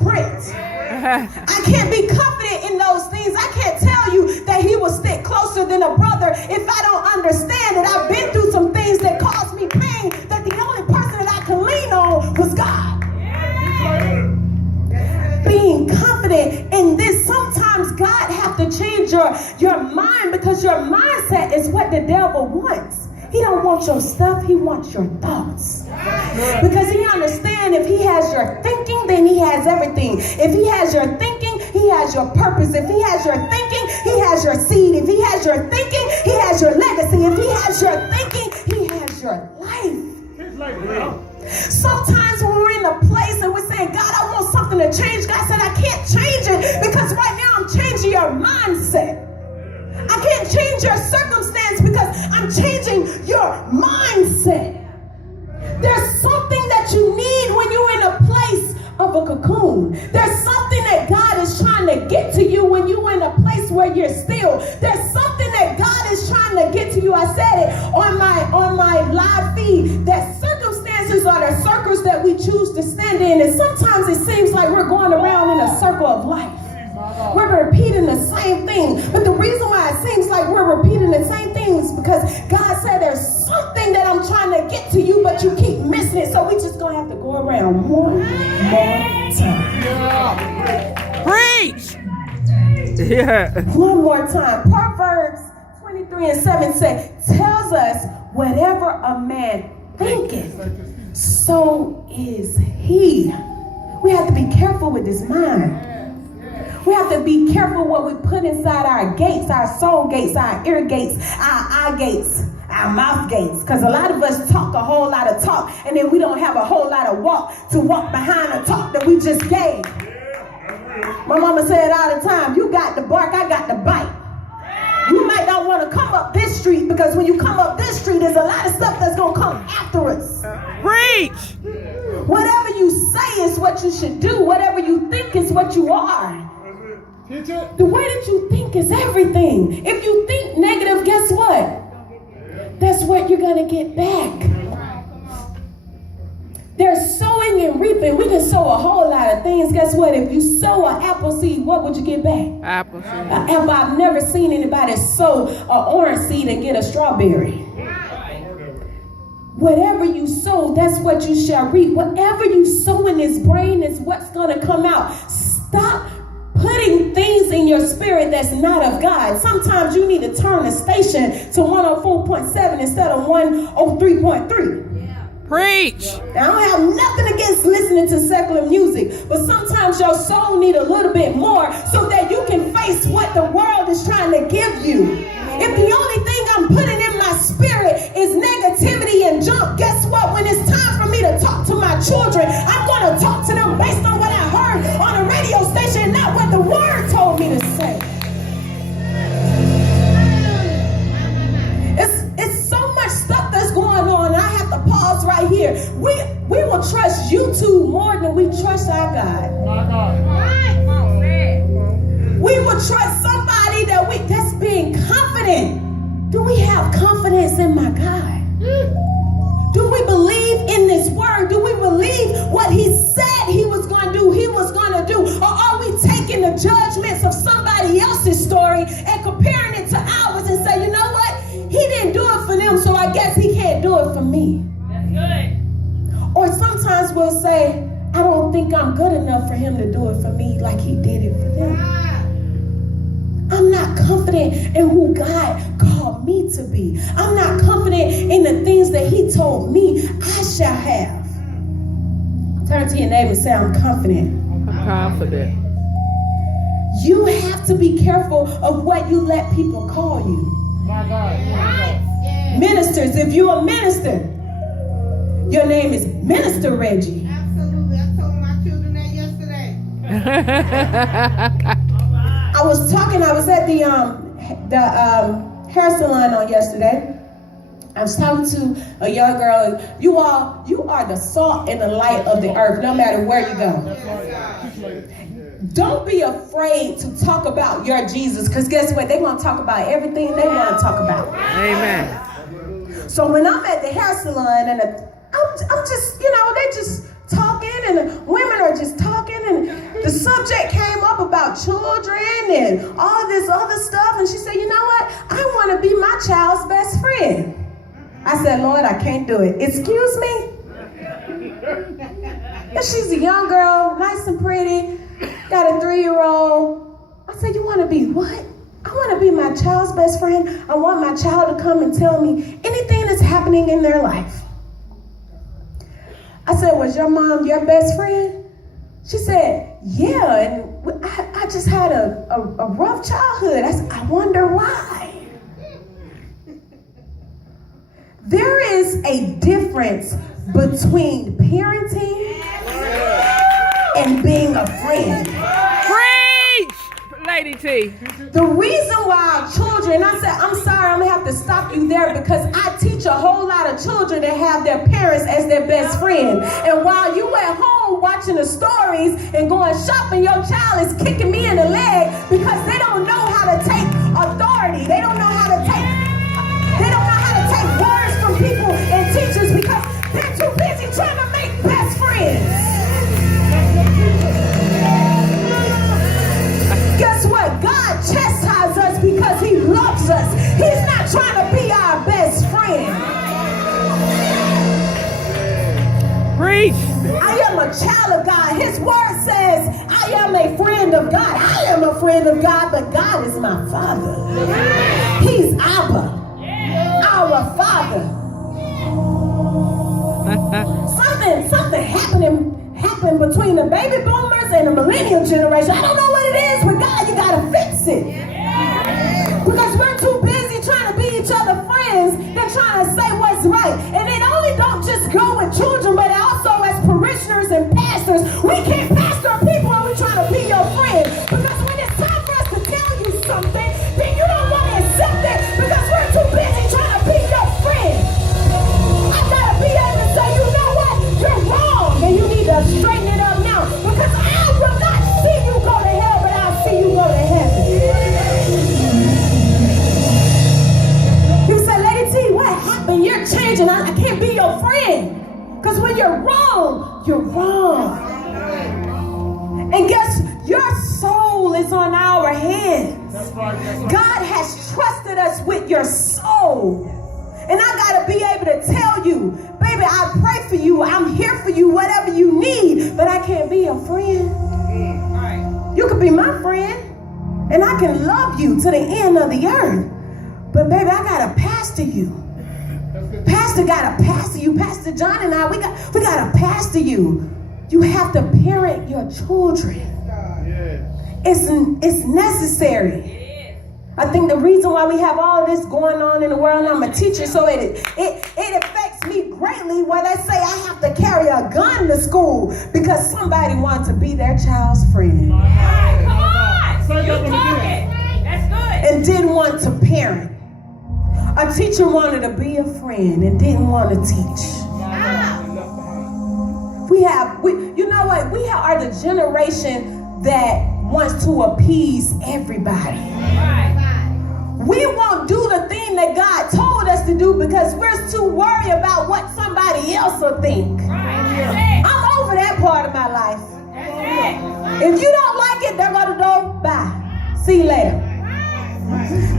print. I can't be confident in those things. I can't tell you that he will stick closer than a brother if I don't understand that I've been through some things that caused me pain, that the only person that I can lean on was God. Being confident in this, sometimes God have to change your mind, because your mindset is what the devil wants. He don't want your stuff, he wants your thoughts. Because he understands if he has your thinking, then he has everything. If he has your thinking, he has your purpose. If he has your thinking, he has your seed. If he has your thinking, he has your legacy. If he has your thinking, he has your life. Sometimes when we're in a place and we're saying, God, I want something to change, God said, I can't change it, because right now I'm changing your mindset. I can't change your circumstance because I'm changing your mindset. There's something that you need when you're in a place of a cocoon. There's something that God is trying to get to you when you're in a place where you're still. There's something that God is trying to get to you. I said it on my live feed, that circumstances are the circles that we choose to stand in. And sometimes it seems like we're going around in a circle of life. We're repeating the same thing. But the reason why it seems like we're repeating the same thing is because God said there's something that I'm trying to get to you, but you keep missing it. So we just going to have to go around one more time. Preach! Yeah. One more time. Proverbs 23:7 tells us, whatever a man thinketh, so is he. We have to be careful with this mind. We have to be careful what we put inside our gates, our soul gates, our ear gates, our eye gates, our mouth gates. Because a lot of us talk a whole lot of talk, and then we don't have a whole lot of walk behind the talk that we just gave. My mama said all the time, you got the bark, I got the bite. You might not want to come up this street, because when you come up this street, there's a lot of stuff that's going to come after us. Preach! Whatever you say is what you should do. Whatever you think is what you are. The way that you think is everything. If you think negative, guess what? That's what you're going to get back. There's sowing and reaping. We can sow a whole lot of things. Guess what? If you sow an apple seed, what would you get back? Apple seed. Apple. I've never seen anybody sow an orange seed and get a strawberry. Whatever you sow, that's what you shall reap. Whatever you sow in this brain is what's going to come out. Stop putting things in your spirit that's not of God. Sometimes you need to turn the station to 104.7 instead of 103.3. Preach. Now, I don't have nothing against listening to secular music, but sometimes your soul need a little bit more so that you can face what the world is trying to give you. If the only thing I'm putting in my spirit is negativity and junk, guess what? When it's time for me to talk to my children, I'm going to talk to them based on what I heard on a radio station, not what the word told me to say. It's so much stuff that's going on. I have to pause right here. We will trust YouTube more than we trust our God. We will trust somebody that's being confident. Do we have confidence in my God? Do we believe in this word? Do we believe what he said he was going to do, he was going to do? Or are we taking the judgments of somebody else's story and comparing it to ours and say, you know what? He didn't do it for them, so I guess he can't do it for me. That's good. Or sometimes we'll say, I don't think I'm good enough for him to do it for me like he did it for them. I'm not confident in who God called me to be. I'm not confident in the things that he told me I shall have. Turn to your neighbor and say, I'm confident. I'm confident. You have to be careful of what you let people call you. My God. Yes. Ministers, if you're a minister, your name is Minister Reggie. Absolutely. I told my children that yesterday. I was at the hair salon on yesterday. I was talking to a young girl, and you are the salt and the light of the earth, no matter where you go. Don't be afraid to talk about your Jesus, because guess what? They're going to talk about everything they want to talk about. Amen. So when I'm at the hair salon, and I'm just, they just talking, and the women are just talking, and the subject came up about children and all this other stuff. And she said, you know what? I want to be my child's best friend. I said, Lord, I can't do it. Excuse me? And she's a young girl, nice and pretty, got a 3-year-old. I said, you want to be what? I want to be my child's best friend. I want my child to come and tell me anything that's happening in their life. I said, was your mom your best friend? She said, yeah, and I just had a rough childhood. I said, I wonder why. There is a difference between parenting and being a friend. Lady T. The reason why our children, I said, I'm sorry, I'm gonna have to stop you there because I teach a whole lot of children that have their parents as their best friend. And while you at home watching the stories and going shopping, your child is kicking me in the leg because they don't know how to take authority. They don't know how to take words from people and teachers because they're too busy trying to make best friends. Guess what? God chastises us because he loves us. He's not trying to be our best friend. Preach. I am a child of God. His word says, I am a friend of God. I am a friend of God, but God is my Father. He's Abba, our Father. Something happened between the baby boomers and the millennial generation. I don't know what it is. With God, you gotta fix it. Because we're too busy trying to be each other's friends than trying to say what's right. And it only don't just go with children, but also as parishioners and pastors. We can't pastor people when we're trying to be your friend. Because when it's time for us to tell you something, then you don't want to accept it because we're too busy trying to be your friend. I gotta be able to say, you know what? You're wrong. And you need to straighten it up now. Because I will not see you go to hell, but I'll see you go to heaven. You say, Lady T, what happened? You're changing. I can't be your friend. Because when you're wrong, you're wrong. And guess your soul is on our hands. God has trusted us with your soul. And I got to be able to tell you, baby, I pray for you. I'm here for you, whatever you need. But I can't be your friend. You can be my friend. And I can love you to the end of the earth. But baby, I got to pastor you. Pastor got to pastor you. Pastor John and I, we got to pastor you. You have to parent your children. It's necessary. I think the reason why we have all this going on in the world, and I'm a teacher, so it affects me greatly when they say I have to carry a gun to school because somebody wants to be their child's friend. Come on! You're talking. That's good. And didn't want to parent. A teacher wanted to be a friend and didn't want to teach. We are the generation that wants to appease everybody. We won't do the thing that God told us to do because we're too worried about what somebody else will think. I'm over that part of my life. If you don't like it, they're going to go, bye. See you later.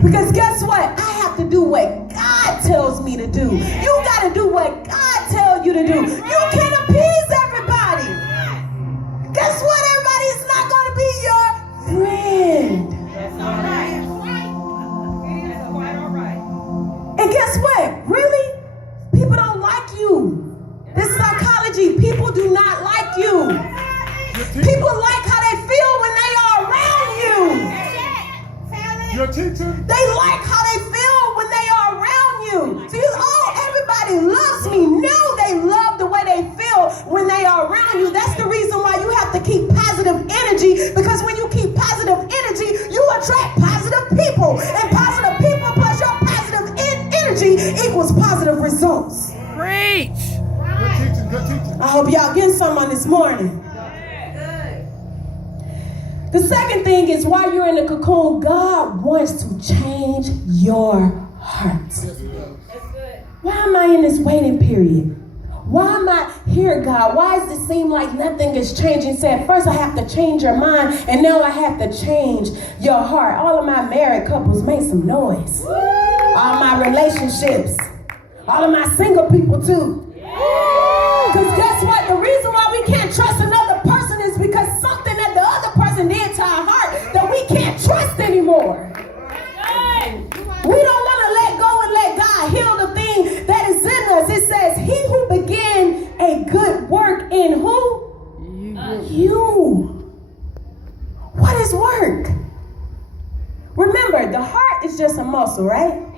Because guess what? I have to do what God tells me to do. You got to do what God tells you to do. You can't appease everybody. Guess what? Everybody's not going to be your friend. That's all right. That's quite all right. And guess what? Really? People don't like you. This psychology. People do not like you. People like how they feel when they are around you. Your teacher? They like how they feel when they are around you. See, everybody loves me. No, they love the way they feel when they are around you. That's the reason why you have to keep positive energy, because when you keep positive energy, you attract positive people. And positive people plus your positive energy equals positive results. Preach. Good teaching, good teaching. I hope y'all getting some on this morning. The second thing is, while you're in the cocoon, God wants to change your heart. Why am I in this waiting period? Why am I here? here, God? Why does it seem like nothing is changing? He said, first I have to change your mind, and now I have to change your heart. All of my married couples make some noise. All my relationships. All of my single people too. Because guess what? The reason why we can't trust another person is because something that the other person did to our heart that we can't trust anymore. We don't want to let go and let God heal the thing that is in us. It says, he who began a good work in who? You. What is work? Remember, the heart is just a muscle, right?